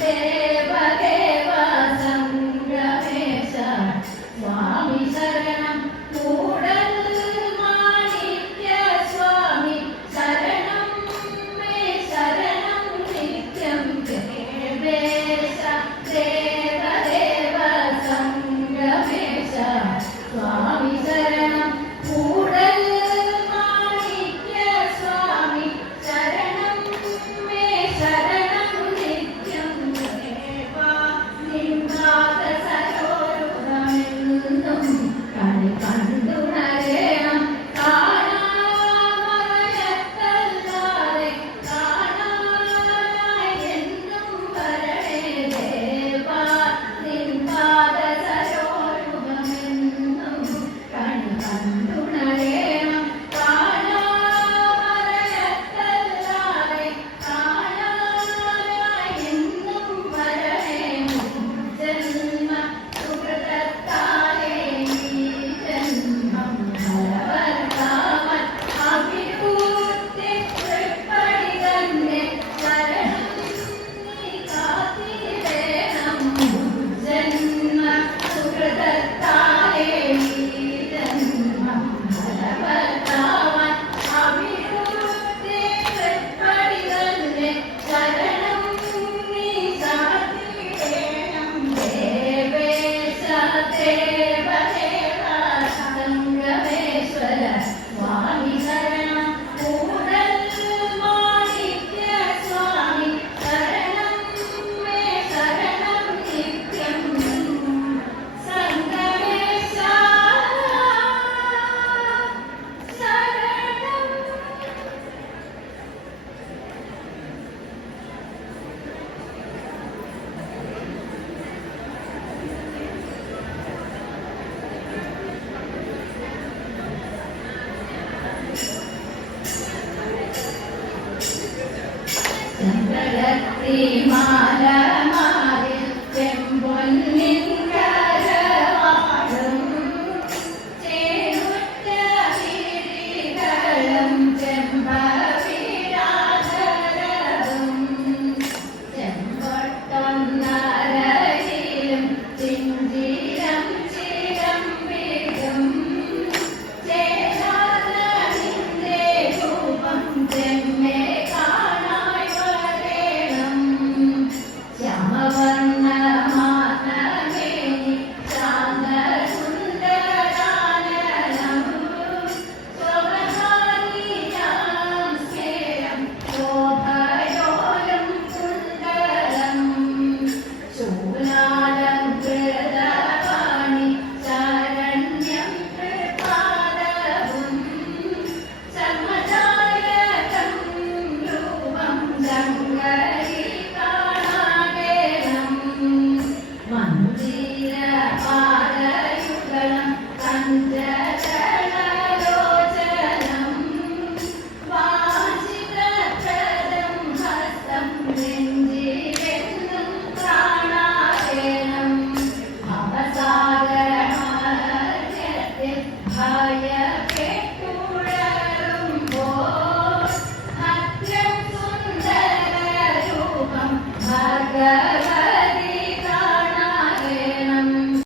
ustedes. ചന്ദ്രരത്രിമാല Yeah.